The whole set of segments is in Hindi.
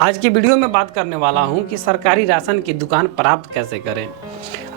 आज की वीडियो में बात करने वाला हूं कि सरकारी राशन की दुकान प्राप्त कैसे करें।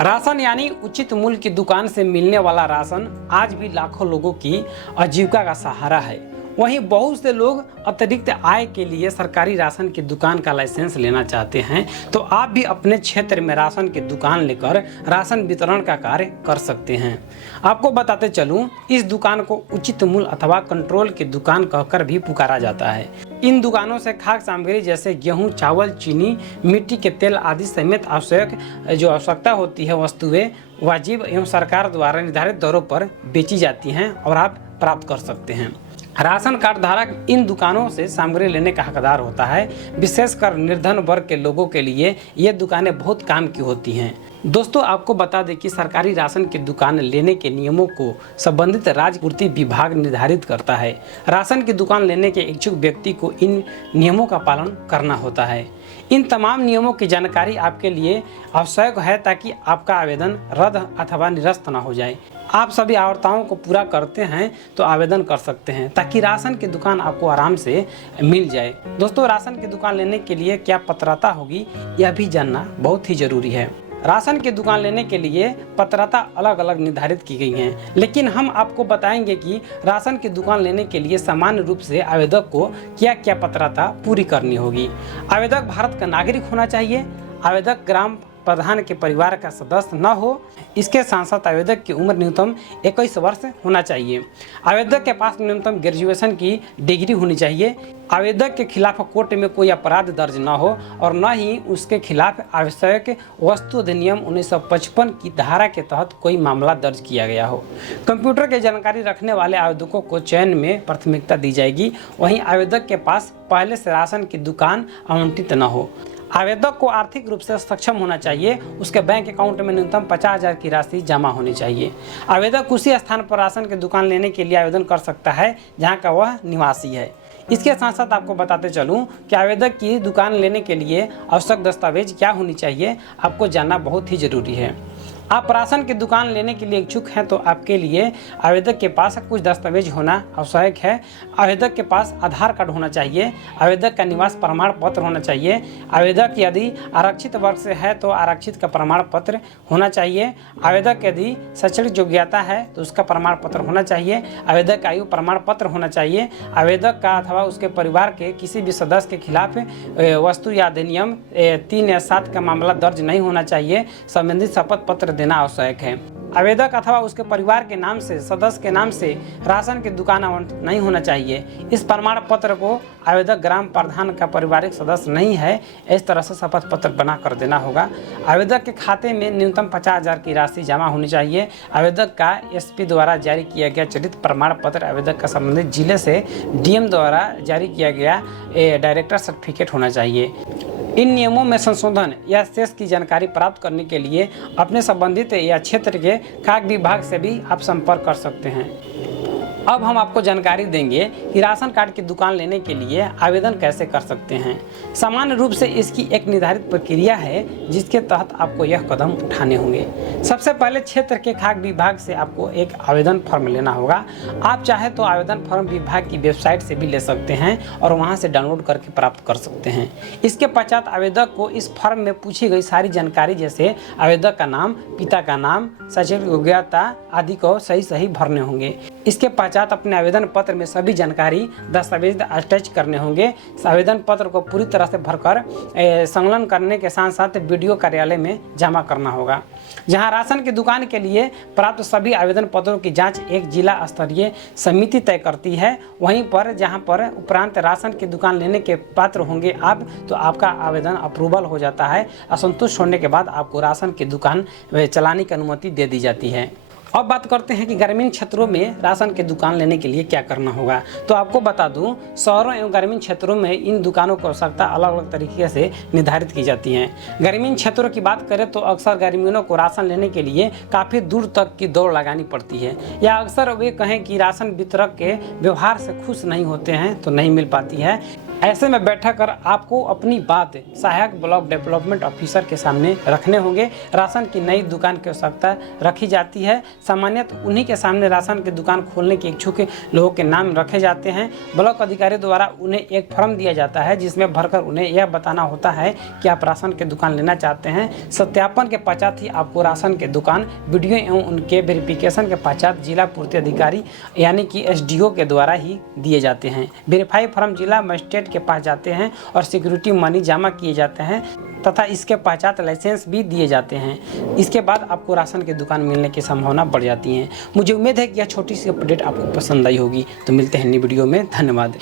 राशन यानी उचित मूल्य की दुकान से मिलने वाला राशन आज भी लाखों लोगों की आजीविका का सहारा है। वहीं बहुत से लोग अतिरिक्त आय के लिए सरकारी राशन की दुकान का लाइसेंस लेना चाहते हैं, तो आप भी अपने क्षेत्र में राशन की दुकान लेकर राशन वितरण का कार्य कर सकते हैं। आपको बताते चलूं, इस दुकान को उचित मूल्य अथवा कंट्रोल की दुकान कहकर भी पुकारा जाता है। इन दुकानों से खाद्य सामग्री जैसे गेहूं, चावल, चीनी, मिट्टी के तेल आदि समेत आवश्यकता होती है वस्तुएं वाजिब एवं सरकार द्वारा निर्धारित दरों पर बेची जाती हैं और आप प्राप्त कर सकते हैं। राशन कार्ड धारक इन दुकानों से सामग्री लेने का हकदार होता है। विशेषकर निर्धन वर्ग के लोगों के लिए ये दुकानें बहुत काम की होती हैं। दोस्तों, आपको बता दें कि सरकारी राशन की दुकान लेने के नियमों को संबंधित राज्य पूर्ति विभाग निर्धारित करता है। राशन की दुकान लेने के इच्छुक व्यक्ति को इन नियमों का पालन करना होता है। इन तमाम नियमों की जानकारी आपके लिए आवश्यक है ताकि आपका आवेदन रद्द अथवा निरस्त न हो जाए। आप सभी आवश्यकताओं को पूरा करते हैं तो आवेदन कर सकते हैं ताकि राशन की दुकान आपको आराम से मिल जाए। दोस्तों, राशन की दुकान लेने के लिए क्या पात्रता होगी यह भी जानना बहुत ही जरूरी है। राशन की दुकान लेने के लिए पात्रता अलग अलग निर्धारित की गई हैं, लेकिन हम आपको बताएंगे कि राशन की दुकान लेने के लिए सामान्य रूप से आवेदक को क्या क्या पात्रता पूरी करनी होगी। आवेदक भारत का नागरिक होना चाहिए। आवेदक ग्राम प्रधान के परिवार का सदस्य न हो। इसके साथ साथ आवेदक की उम्र न्यूनतम 21 वर्ष होना चाहिए। आवेदक के पास न्यूनतम ग्रेजुएशन की डिग्री होनी चाहिए। आवेदक के खिलाफ कोर्ट में कोई अपराध दर्ज न हो और न ही उसके खिलाफ आवश्यक वस्तु अधिनियम 1955 की धारा के तहत कोई मामला दर्ज किया गया हो। कंप्यूटर की जानकारी रखने वाले आवेदकों को चयन में प्राथमिकता दी जाएगी। वहीं आवेदक के पास पहले से राशन की दुकान आवंटित न हो। आवेदक को आर्थिक रूप से सक्षम होना चाहिए। उसके बैंक अकाउंट में न्यूनतम 50,000 की राशि जमा होनी चाहिए। आवेदक उसी स्थान पर राशन की दुकान लेने के लिए आवेदन कर सकता है जहां का वह निवासी है। इसके साथ साथ आपको बताते चलूं कि आवेदक की दुकान लेने के लिए आवश्यक दस्तावेज क्या होनी चाहिए, आपको जानना बहुत ही जरूरी है। आप राशन की दुकान लेने के लिए इच्छुक हैं तो आपके लिए आवेदक के पास कुछ दस्तावेज होना आवश्यक है। आवेदक के पास आधार कार्ड होना चाहिए। आवेदक का निवास प्रमाण पत्र होना चाहिए। आवेदक यदि आरक्षित वर्ग से है तो आरक्षित का प्रमाण पत्र होना चाहिए। आवेदक यदि शैक्षणिक योग्यता है तो उसका प्रमाण पत्र होना चाहिए। आवेदक का आयु प्रमाण पत्र होना चाहिए। आवेदक का अथवा उसके परिवार के किसी भी सदस्य के खिलाफ वस्तु या अधिनियम 3 या 7 का मामला दर्ज नहीं होना चाहिए। संबंधित शपथ पत्र देना आवश्यक है। आवेदक अथवा उसके परिवार के नाम से सदस्य के नाम से राशन की दुकान आवंटित नहीं होना चाहिए। इस प्रमाण पत्र को आवेदक ग्राम प्रधान का पारिवारिक सदस्य नहीं है, इस तरह से शपथ पत्र बना कर देना होगा। आवेदक के खाते में न्यूनतम 50,000 की राशि जमा होनी चाहिए। आवेदक का एसपी द्वारा जारी किया गया चलित प्रमाण पत्र, आवेदक का संबंधित जिले से डीएम द्वारा जारी किया गया डायरेक्टर सर्टिफिकेट होना चाहिए। इन नियमों में संशोधन या शेष की जानकारी प्राप्त करने के लिए अपने संबंधित या क्षेत्र के खाद्य विभाग से भी आप संपर्क कर सकते हैं। अब हम आपको जानकारी देंगे कि राशन कार्ड की दुकान लेने के लिए आवेदन कैसे कर सकते हैं। सामान्य रूप से इसकी एक निर्धारित प्रक्रिया है जिसके तहत आपको यह कदम उठाने होंगे। सबसे पहले क्षेत्र के खाद्य विभाग से आपको एक आवेदन फॉर्म लेना होगा। आप चाहे तो आवेदन फॉर्म विभाग की वेबसाइट से भी ले सकते हैं और वहां से डाउनलोड करके प्राप्त कर सकते हैं। इसके पश्चात आवेदक को इस फॉर्म में पूछी गई सारी जानकारी जैसे आवेदक का नाम, पिता का नाम, शैक्षणिक योग्यता आदि को सही भरने होंगे। इसके पश्चात अपने आवेदन पत्र में सभी जानकारी दस्तावेज अटैच करने होंगे। आवेदन पत्र को पूरी तरह से भरकर संलग्न करने के साथ साथ वीडियो कार्यालय में जमा करना होगा। जहां राशन की दुकान के लिए प्राप्त सभी आवेदन पत्रों की जांच एक जिला स्तरीय समिति तय करती है। वहीं पर जहां पर उपरांत राशन की दुकान लेने के पात्र होंगे आप, तो आपका आवेदन अप्रूवल हो जाता है। असंतुष्ट होने के बाद आपको राशन की दुकान चलाने की अनुमति दे दी जाती है। अब बात करते हैं कि ग्रामीण क्षेत्रों में राशन की दुकान लेने के लिए क्या करना होगा। तो आपको बता दूं, शहरों एवं ग्रामीण क्षेत्रों में इन दुकानों की आवश्यकता अलग अलग तरीके से निर्धारित की जाती हैं। ग्रामीण क्षेत्रों की बात करें तो अक्सर ग्रामीणों को राशन लेने के लिए काफ़ी दूर तक की दौड़ लगानी पड़ती है, या अक्सर वे कहें कि राशन वितरक के व्यवहार से खुश नहीं होते हैं तो नहीं मिल पाती है। ऐसे में बैठकर आपको अपनी बात सहायक ब्लॉक डेवलपमेंट ऑफिसर के सामने रखने होंगे। राशन की नई दुकान की आवश्यकता रखी जाती है। सामान्यतः उन्हीं के सामने राशन की दुकान खोलने के इच्छुक लोगों के नाम रखे जाते हैं। ब्लॉक अधिकारी द्वारा उन्हें एक फॉर्म दिया जाता है जिसमें भरकर उन्हें यह बताना होता है कि आप राशन की दुकान लेना चाहते हैं। सत्यापन के पश्चात ही आपको राशन की दुकान वीडियो एवं उनके वेरिफिकेशन के पश्चात जिला पूर्ति अधिकारी यानी कि SDO के द्वारा ही दिए जाते हैं। वेरीफाई फॉर्म जिला मजिस्ट्रेट के पास जाते हैं और सिक्योरिटी मनी जमा किए जाते हैं तथा इसके पश्चात लाइसेंस भी दिए जाते हैं। इसके बाद आपको राशन की दुकान मिलने की संभावना बढ़ जाती है। मुझे उम्मीद है कि यह छोटी सी अपडेट आपको पसंद आई होगी। तो मिलते हैं नई वीडियो में। धन्यवाद।